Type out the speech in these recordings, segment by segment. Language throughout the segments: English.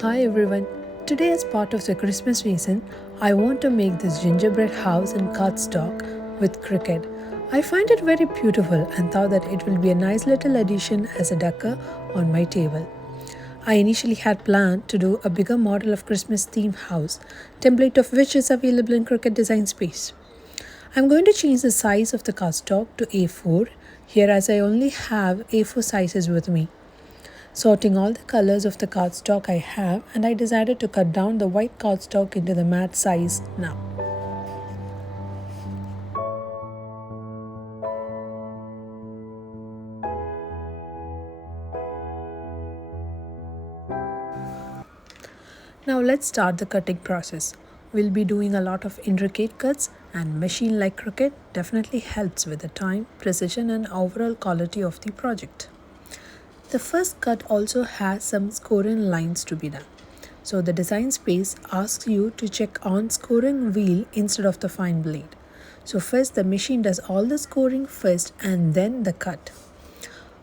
Hi everyone. Today, as part of the Christmas season, I want to make this gingerbread house in cardstock with cricut. I find it very beautiful and thought that it will be a nice little addition as a decor on my table. I initially had planned to do a bigger model of Christmas themed house, template of which is available in Cricut Design Space. I'm going to change the size of the cardstock to A4 here as I only have A4 sizes with me. Sorting all the colors of the cardstock I have, and I decided to cut down the white cardstock into the matte size now. Now let's start the cutting process. We'll be doing a lot of intricate cuts, and machine like Cricut definitely helps with the time, precision and overall quality of the project. The first cut also has some scoring lines to be done. So the design space asks you to check on scoring wheel instead of the fine blade. So first the machine does all the scoring first and then the cut.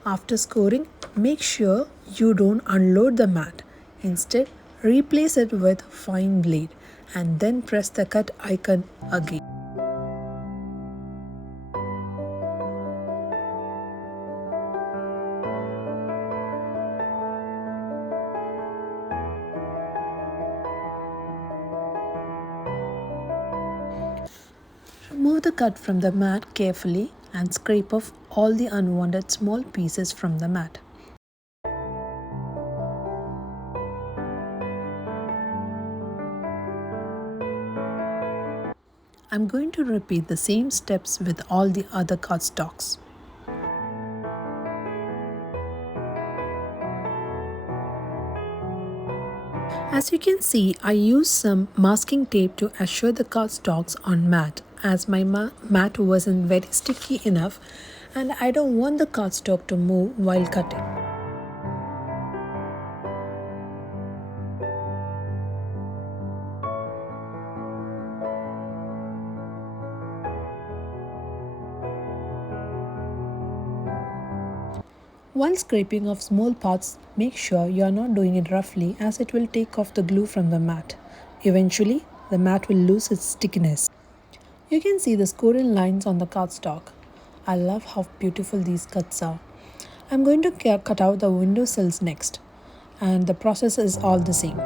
After scoring, make sure you don't unload the mat. Instead, replace it with fine blade and then press the cut icon again. Remove the cut from the mat carefully and scrape off all the unwanted small pieces from the mat. I'm going to repeat the same steps with all the other cardstocks. As you can see, I used some masking tape to assure the cardstocks on mat as my mat wasn't very sticky enough and I don't want the cardstock to move while cutting. While scraping off small parts, make sure you are not doing it roughly as it will take off the glue from the mat. Eventually, the mat will lose its stickiness. You can see the scoring lines on the cardstock. I love how beautiful these cuts are. I'm going to cut out the window sills next, and the process is all the same.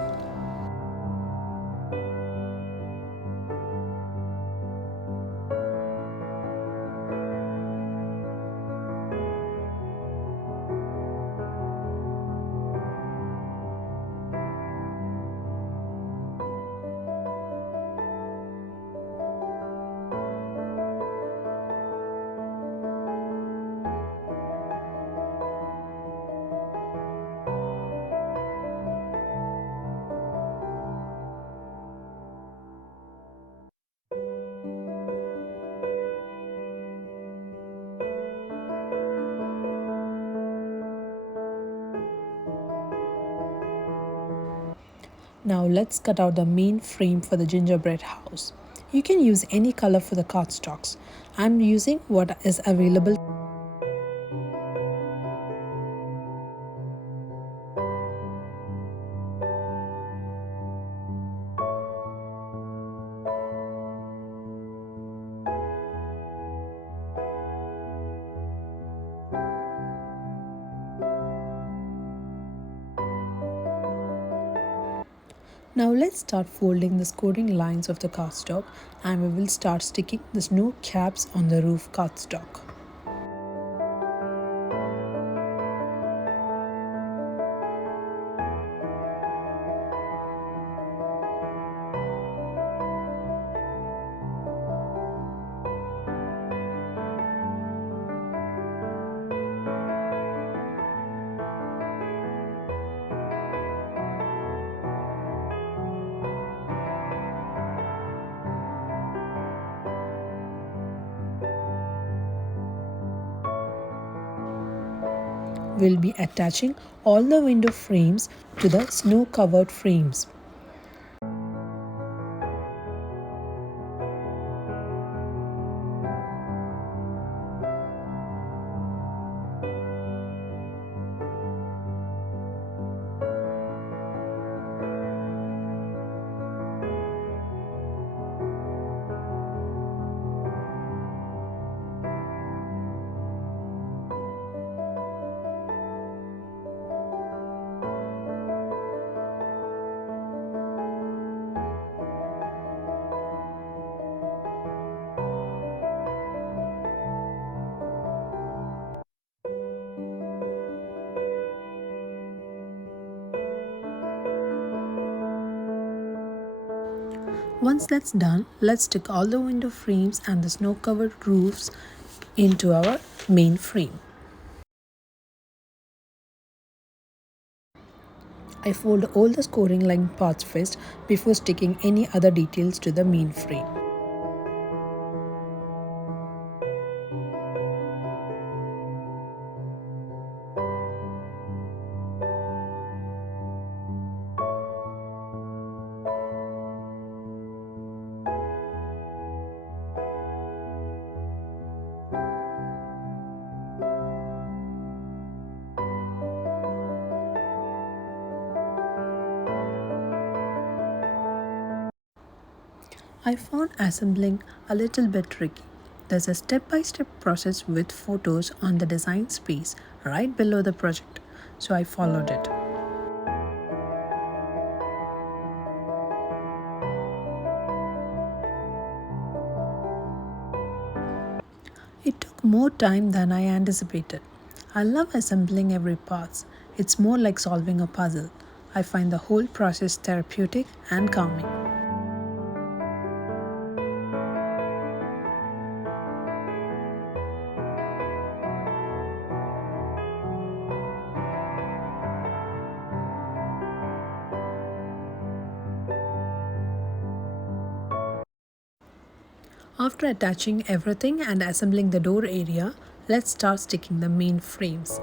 Now let's cut out the main frame for the gingerbread house. You can use any color for the cardstocks. I'm using what is available. Now let's start folding the scoring lines of the cardstock and we will start sticking the snow caps on the roof cardstock. We'll be attaching all the window frames to the snow covered frames. Once that's done, let's stick all the window frames and the snow-covered roofs into our main frame. I fold all the scoring line parts first before sticking any other details to the main frame. I found assembling a little bit tricky. There's a step-by-step process with photos on the design space right below the project, so I followed it. It took more time than I anticipated. I love assembling every part. It's more like solving a puzzle. I find the whole process therapeutic and calming. After attaching everything and assembling the door area, let's start sticking the main frames.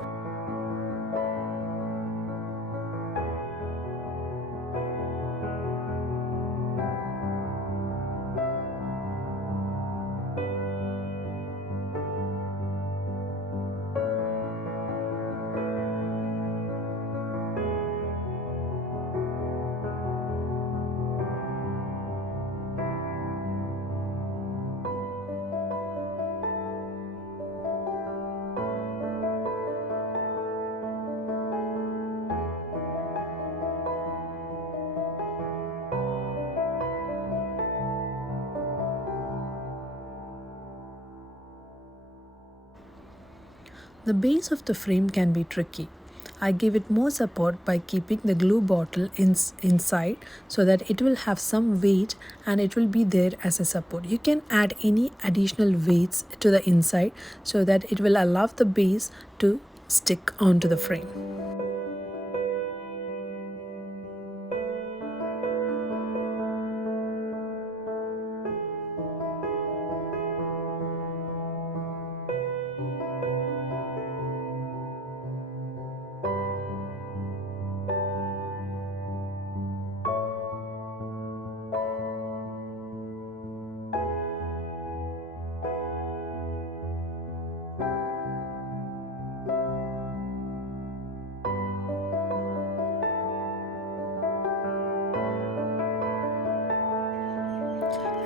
The base of the frame can be tricky. I give it more support by keeping the glue bottle inside so that it will have some weight and it will be there as a support. You can add any additional weights to the inside so that it will allow the base to stick onto the frame.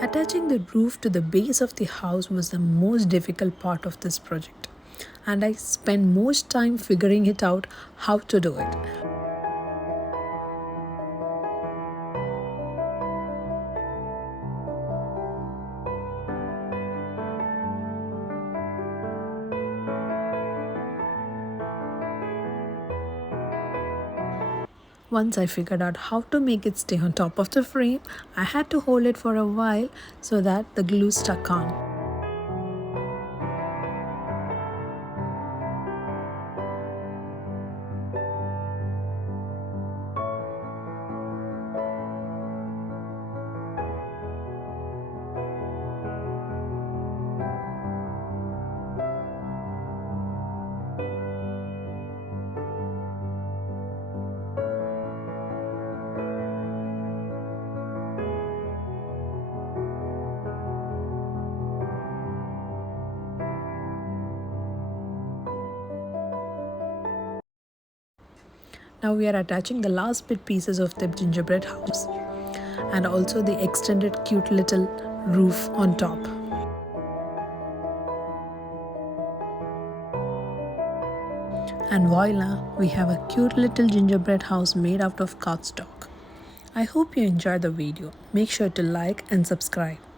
Attaching the roof to the base of the house was the most difficult part of this project, and I spent most time figuring it out how to do it. Once I figured out how to make it stay on top of the frame, I had to hold it for a while so that the glue stuck on. Now we are attaching the last bit pieces of the gingerbread house and also the extended cute little roof on top. And voila, we have a cute little gingerbread house made out of cardstock. I hope you enjoyed the video. Make sure to like and subscribe.